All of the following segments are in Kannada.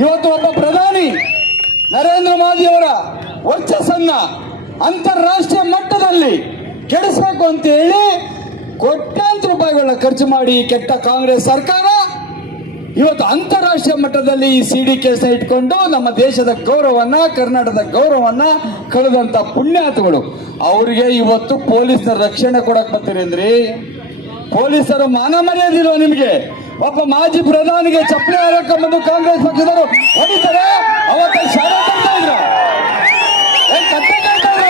ಇವತ್ತು ಒಬ್ಬ ಪ್ರಧಾನಿ ನರೇಂದ್ರ ಮೋದಿಯವರ ವರ್ಚಸ್ಸನ್ನ ಅಂತಾರಾಷ್ಟ್ರೀಯ ಮಟ್ಟದಲ್ಲಿ ಕೆಡಿಸಬೇಕು ಅಂತ ಹೇಳಿ ಕೋಟ್ಯಾಂತರ ರೂಪಾಯಿಗಳನ್ನ ಖರ್ಚು ಮಾಡಿ ಕೆಟ್ಟ ಕಾಂಗ್ರೆಸ್ ಸರ್ಕಾರ ಇವತ್ತು ಅಂತಾರಾಷ್ಟ್ರೀಯ ಮಟ್ಟದಲ್ಲಿ ಈ ಸಿ ಡಿ ಕೇಸ್ನ ಇಟ್ಕೊಂಡು ನಮ್ಮ ದೇಶದ ಗೌರವವನ್ನ ಕರ್ನಾಟಕದ ಗೌರವವನ್ನ ಕಳೆದಂತ ಪುಣ್ಯಾತಗಳು ಅವರಿಗೆ ಇವತ್ತು ಪೊಲೀಸರ ರಕ್ಷಣೆ ಕೊಡಕ್ ಬರ್ತೀರೇನ್ರಿ ಪೊಲೀಸರು ಮಾನ ಮರ್ಯಾದಿಲ್ವ ನಿಮ್ಗೆ? ಒಬ್ಬ ಮಾಜಿ ಪ್ರಧಾನಿಗೆ ಚಪ್ಪಲಿ ಹಾರಕ್ಕೆ ಬಂದು ಕಾಂಗ್ರೆಸ್ ಪಕ್ಷದವರು ಹೊಡಿತಾರೆ. ಅವತ್ತ ಶಾಲೆ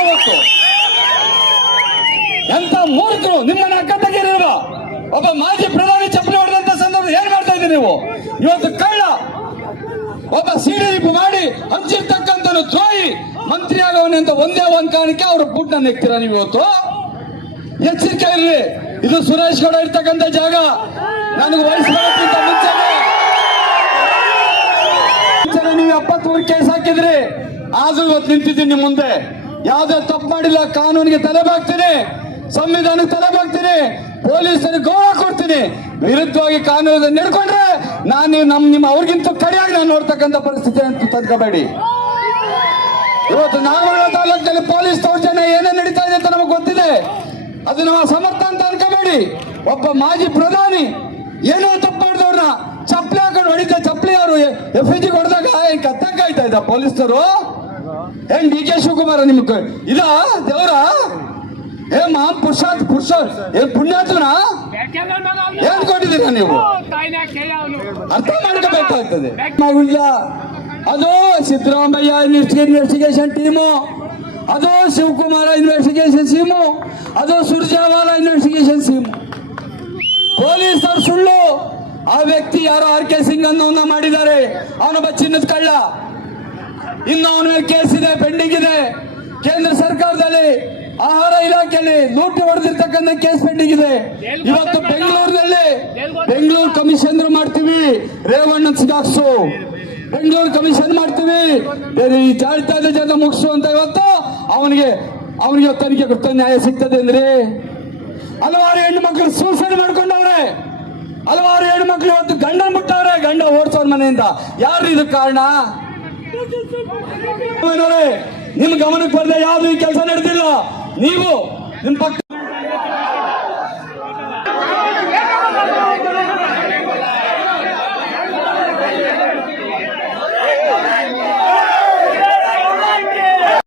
ಅವತ್ತು? ಎಂತ ಮೂರ್ಖರು ನಿಮ್ಮನ್ನ ಅಕ್ಕ ತೆಗೀರಿಲ್ವ ಒಬ್ಬ ಮಾಜಿ ಪ್ರಧಾನಿ ಚಪ್ಪಲಿ ಹೊಡೆದಂತ ಸಂದರ್ಭ ಏನ್ ಮಾಡ್ತಾ ಇದ್ದೀರಿ ನೀವು? ಇವತ್ತು ಕಳ್ಳ ಒಬ್ಬ ಸಿಡಿಲಿಪ್ ಮಾಡಿ ಹಂಚಿರ್ತಕ್ಕಂಥ ದ್ರೋಹಿ, ಮಂತ್ರಿ ಆಗವನೆ ಅಂತ ಒಂದೇ ಒಂದ್ ಕಾರಣಕ್ಕೆ ಅವ್ರ ಬುಟ್ಟ ನೆಕ್ತೀರಾ ನೀವು ಇವತ್ತು? ಎಚ್ಚರಿಕೆ ಇರ್ಲಿ. ಇದು ಸುರೇಶ್ ಗೌಡ ಇರ್ತಕ್ಕಂಥ ಜಾಗ. ನನಗೆ ವಯಸ್ಸು ಬರೋಕ್ಕಿಂತ ಮುಂಚೆನೆ. ಮುಂಚೆನೆ ನೀವು ಎಪ್ಪತ್ಮೂರು ಕೇಸ್ ಹಾಕಿದ್ರಿ. ಆದ್ರೂ ಇವತ್ತು ನಿಂತಿದ್ದೀನಿ ನಿಮ್ಮ ಮುಂದೆ. ಯಾವ್ದೇ ತಪ್ಪು ಮಾಡಿಲ್ಲ, ಕಾನೂನಿಗೆ ತಲೆ ಬಾಗ್ತೀನಿ. ಸಂವಿಧಾನಕ್ಕೆ ತಲೆ ಬಾಕ್ತೀನಿ ಪೊಲೀಸರಿಗೆ ಗೌರವ ಕೊಡ್ತೀನಿ. ವಿರುದ್ಧವಾಗಿ ಕಾನೂನು ನಡ್ಕೊಂಡ್ರೆ ನಾನು ನೀವು ನಮ್ ನಿಮ್ಮ ಅವ್ರಿಗಿಂತ ಕಡೆಯಾಗಿ ನಾನು ನೋಡ್ತಕ್ಕಂಥ ಪರಿಸ್ಥಿತಿ ಅಂತ ತಂದ್ಕೋಬೇಡಿ ಇವತ್ತು ನಾಗಮಂಗಲ ತಾಲೂಕಿನಲ್ಲಿ ಪೊಲೀಸ್ ದೌರ್ಜನ್ಯ ಏನೇ ನಡೀತಾ ಇದೆ ಅಂತ ನಮಗೆ ಗೊತ್ತಿದೆ. ಅದು ನಮ್ಮ ಸಮರ್ಥ ಅಂತ ಅನ್ಕೋಬೇಡಿ. ಒಬ್ಬ ಮಾಜಿ ಪ್ರಧಾನಿ ಏನೋ ತಪ್ಪು ಮಾಡಿದವ್ರನ್ನ ಚಪ್ಪಲಿ ಹಾಕೊಂಡು ಹೊಡಿತಾ ಚಪ್ಪಲಿ ಅವರು ಎಫ್ ಐ ಜಿ ಹೊಡೆದಾಗ ಏನ್ ಕತ್ತಂಗ ಆಯ್ತಾ ಇದ್ದ ಪೊಲೀಸರು ಏನ್ ಡಿ ಕೆ ಶಿವಕುಮಾರ ನಿಮ್ಗೆ ಇಲ್ಲ, ದೇವರ? ಏ ಮಾಮ್ ಪುರುಷ ಪುರುಷ ಏನ್ ಪುಣ್ಯಾತ್ಮನ? ಕೊಟ್ಟಿದ್ದೀರಾ ನೀವು? ಅರ್ಥ ಮಾಡ್ಕೋಬೇಕಾಗ್ತದೆ. ಇಲ್ಲ. ಅದು ಸಿದ್ದರಾಮಯ್ಯ ಇನ್ವೆಸ್ಟಿಗೇಷನ್ ಟೀಮು ಅದು ಶಿವಕುಮಾರ ಇನ್ವೆಸ್ಟಿಗೇಷನ್ ಸೀಮು ಅದು ಸುರ್ಜಾವಾಲ ಇನ್ವೆಸ್ಟಿಗೇಷನ್ ಟೀಮು ಪೊಲೀಸರು ಸುಳ್ಳು. ಆ ವ್ಯಕ್ತಿ ಯಾರೋ ಆರ್ ಕೆ ಸಿಂಗ್ ಅನ್ನೋನ್ನ ಮಾಡಿದ್ದಾರೆ ಅವನೊಬ್ಬ ಚಿನ್ನದ ಕಳ್ಳ. ಇನ್ನು ಅವನ ಕೇಸ್ ಇದೆ, ಪೆಂಡಿಂಗ್ ಇದೆ. ಕೇಂದ್ರ ಸರ್ಕಾರದಲ್ಲಿ ಆಹಾರ ಇಲಾಖೆಯಲ್ಲಿ ಲೂಟಿ ಹೊಡೆದಿರ್ತಕ್ಕಂಥ ಕೇಸ್ ಪೆಂಡಿಂಗ್ ಇದೆ. ಇವತ್ತು ಬೆಂಗಳೂರಿನಲ್ಲಿ ಬೆಂಗಳೂರು ಕಮಿಷನರ್ ಮಾಡ್ತೀವಿ. ರೇವಣ್ಣ ಸಿಗಾಕ್ಸು. ಬೆಂಗಳೂರು ಕಮಿಷನ್ ಮಾಡ್ತೀವಿ. ಈ ಜಾಡಿತಾದ ಜನ ಮುಗಿಸು ಅಂತ ಇವತ್ತು ಅವನಿಗೆ ಅವನಿಗೆ ತನಿಖೆ ನ್ಯಾಯ ಸಿಗ್ತದೆ ಅಂದ್ರೆ ಹಲವಾರು ಹೆಣ್ಣು ಮಕ್ಕಳು ಸೂಸೈಡ್ ಮಾಡ್ಕೊಂಡವ್ರೆ. ಹಲವಾರು ಹೆಣ್ಣು ಮಕ್ಕಳು ಇವತ್ತು ಗಂಡ ಮುಟ್ಟವ್ರೆ, ಗಂಡ ಓಡಿಸೋರ್ ಮನೆಯಿಂದ. ಯಾರು ಇದಕ್ಕೆ ಕಾರಣ? ನಿಮ್ ಗಮನಕ್ಕೆ ಬರ್ದೆ ಯಾವ್ದು ಈ ಕೆಲಸ ನಡೆದಿಲ್ಲ? ನೀವು ನಿಮ್ ಪಕ್ಕ